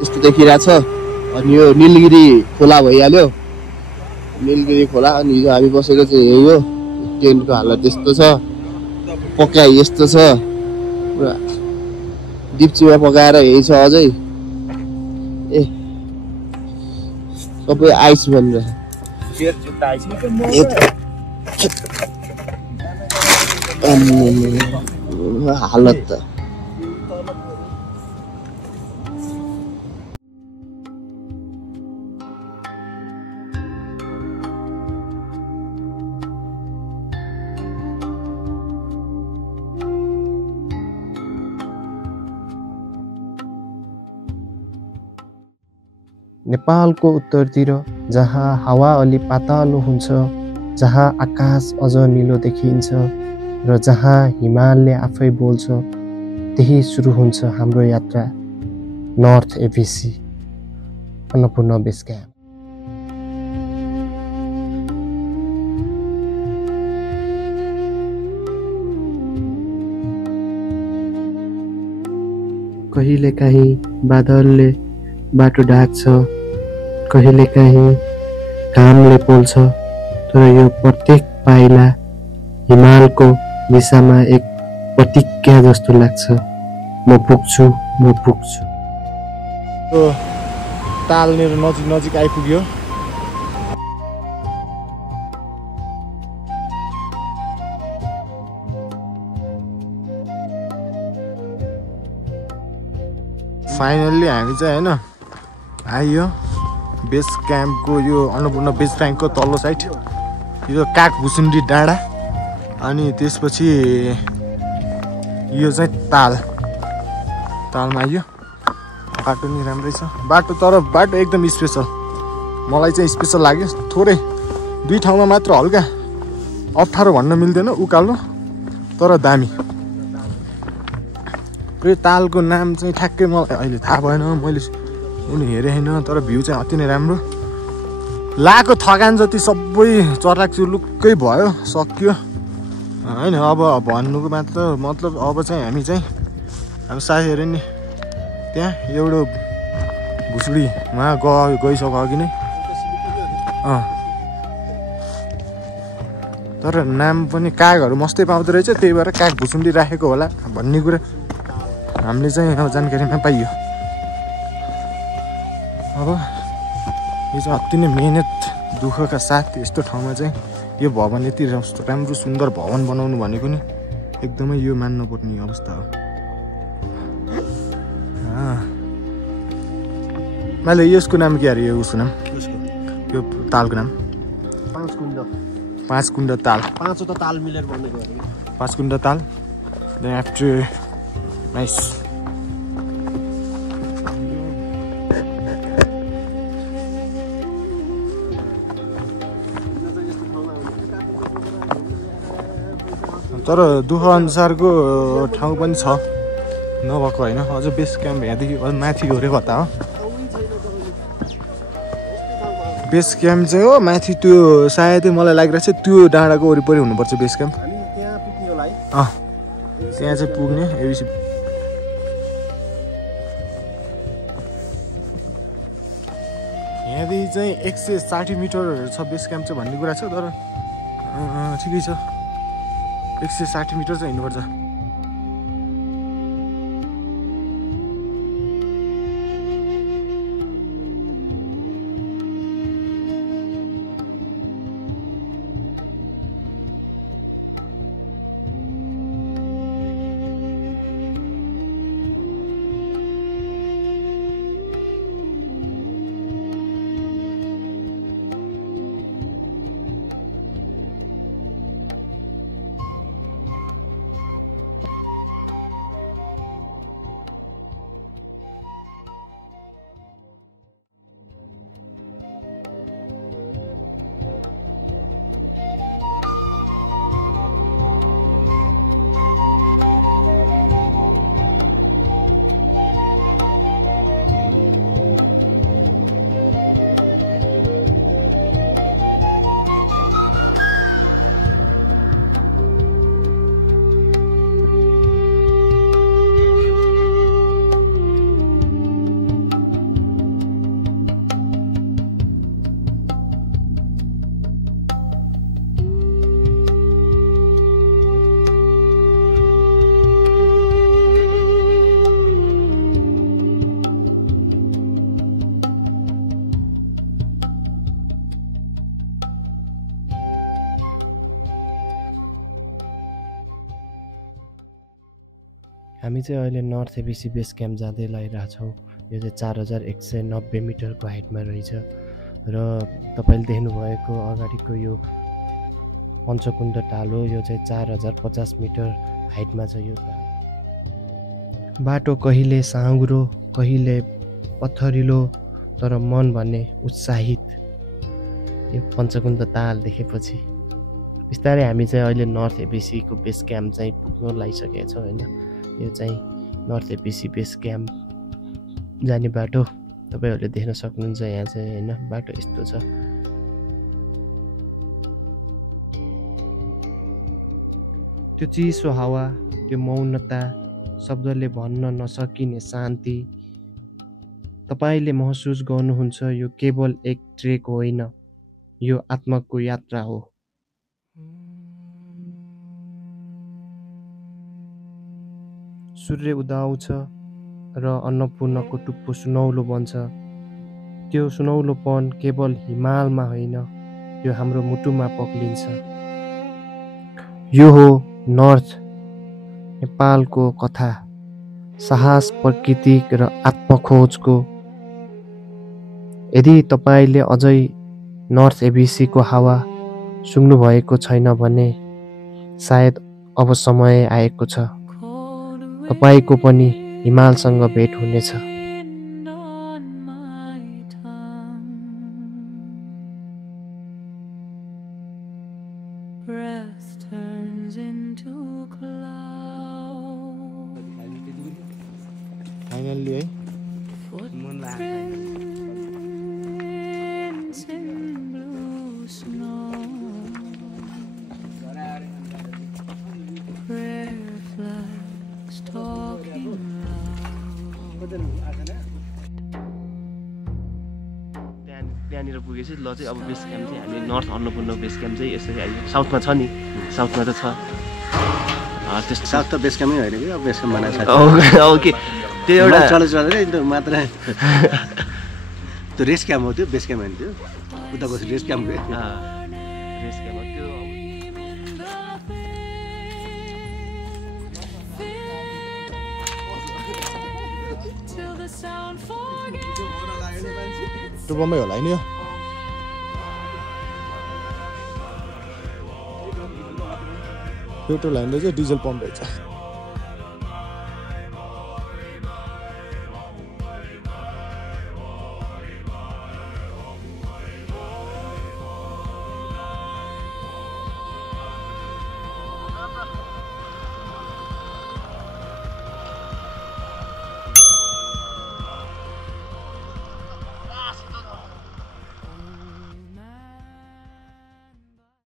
यस्तो देखिरहेछ। अनि यो नीलगिरी खोला भइहाल्यो। नीलगिरी खोला अनि हिजो हामी बसेको चाहिँ यो टेन्टको हालत यस्तो छ, पकाइ यस्तो छ, पुरा डिप्चीमा पकाएर यही छ अझै। ए सबै आइस भनेर हालत त नेपालको उत्तरतिर जहाँ हावा अलि पातलो हुन्छ, जहाँ आकाश अझ निलो देखिन्छ र जहाँ हिमालले आफै बोल्छ, त्यही सुरु हुन्छ हाम्रो यात्रा नर्थ एभिसी अन्नपूर्ण बेस क्याम्प। कहिलेकाहीँ बादलले बाटो ढाक्छ, कहिलेकाहीँ घामले पोल्छ, तर यो प्रत्येक पाइला हिमालको दिशामा एक प्रतिज्ञा जस्तो लाग्छ। म पुग्छु, म पुग्छु। तालनेर नजिक आइपुग्यो। फाइनल्ली हामी चाहिँ हैन आइयो बेस क्याम्पको यो अन्नपूर्ण बेस क्याम्पको तल्लो साइड यो कागभुसुन्डी डाँडा अनि त्यसपछि यो चाहिँ तालमा आइयो। बाटो नि राम्रै छ बाटो एकदम स्पेसल। मलाई चाहिँ स्पेसल लाग्यो। थोरै दुई ठाउँमा मात्र हल्का अप्ठ्यारो भन्न मिल्दैन उकालो, तर दामी। यो तालको नाम चाहिँ ठ्याक्कै मलाई अहिले थाहा भएन, मैले उनी हेरेँ होइन, तर भ्यू चाहिँ अति नै राम्रो। लाको थकान जति सबै चर्लाकचुर्लुक्कै भयो, सक्यो होइन। अब भन्नुको मतलब अब चाहिँ हामी हाम्रो साथीहरू नि त्यहाँ एउटा भुसुडीमा गइसक्यो अघि नै। तर नाम पनि कागहरू मस्तै पाउँदो रहेछ, त्यही भएर काग भुसुन्डी राखेको होला भन्ने कुरा हामीले चाहिँ अब जानकारीमा पाइयो। अब यो चाहिँ अति नै मेहनत दुःखका साथ यस्तो ठाउँमा चाहिँ यो भवन यति राम्रो सुन्दर भवन बनाउनु भनेको नि एकदमै यो मान्नुपर्ने अवस्था हो। मैले यसको नाम के अरे, यो उसको नाम, यो तालको नाम पाँच कुण्ड ताल। पाँचवटा ताल मिलेर बनेको अरे। पाँच कुण्ड ताल। नाइस। तर दुःख अनुसारको ठाउँ पनि छ, नभएको होइन। अझ बेस क्याम्प यहाँदेखि अझ माथि हो रे, कता हो बेस क्याम्प चाहिँ? हो माथि त्यो सायदै मलाई लागिरहेको छ त्यो डाँडाको वरिपरि हुनुपर्छ बेस क्याम्प। त्यहाँ चाहिँ पुग्ने एबिसी। यहाँदेखि चाहिँ 160 मिटरहरू छ बेस क्याम्प चाहिँ भन्ने कुरा छ, तर ठिकै छ 160 मिटर चाहिँ हिँड्नुपर्छ। हामी चाहिँ अहिले नर्थ एबिसी बेस क्याम्प जाँदै लागिरहेछौँ। यो चाहिँ 4190 मिटरको हाइटमा रहेछ र तपाईँले देख्नुभएको अगाडिको यो पञ्चकुण्ड टाल हो। यो चाहिँ 4050 मिटर हाइटमा छ यो टाल। बाटो कहिले साँघुरो कहिले पत्थरिलो तर मन भने उत्साहित यो पञ्चकुण्ड ताल देखेपछि। बिस्तारै हामी चाहिँ अहिले नर्थ एबिसीको बेस क्याम्प चाहिँ पुग्न लागिसकेका छौँ होइन। यो चाहिँ नर्थ एबिसी बेस क्याम्प जाने बाटो तपाईँहरूले देख्न सक्नुहुन्छ। यहाँ चाहिँ होइन बाटो यस्तो छ। त्यो चिसो हावा, त्यो मौनता, शब्दले भन्न नसकिने शान्ति तपाईँले महसुस गर्नुहुन्छ। यो केवल एक ट्रेक होइन, यो आत्माको यात्रा हो। सूर्य उदाउँछ र अन्नपूर्णको टुप्पो सुनौलो बन्छ। त्यो सुनौलोपन केवल हिमालमा होइन, यो हाम्रो मुटुमा पक्लिन्छ। यो हो नर्थ नेपालको कथा, साहस, प्राकृतिक र आत्मखोजको। यदि तपाईँले अझै नर्थ एबिसीको हावा सुन्नुभएको छैन भने सायद अब समय आएको छ। तपाईँको पनि हिमालसँग भेट हुनेछ। फाइनल्ली है त्यहाँनिर पुगेपछि ल चाहिँ अब बेस क्याम्प चाहिँ हामी नर्थ अन्नपूर्ण बेस क्याम्प चाहिँ यसरी आइयो। साउथमा छ नि, साउथमा त छ। त्यस्तो साउथ त बेस क्याम्पै होइन कि अब बेस क्याम्प बनाएको छ। ओके त्यो एउटा चलेर मात्र त्यो रेस क्याम्प हो, त्यो बेस क्याम्प होइन। त्यो उताको रेस क्याम्प हो। रेस क्याम्प हो त्यो। त्यो बम्बई होला नि यो। पेट्रोल हाल्दै चाहिँ डिजल पम्प रहेछ।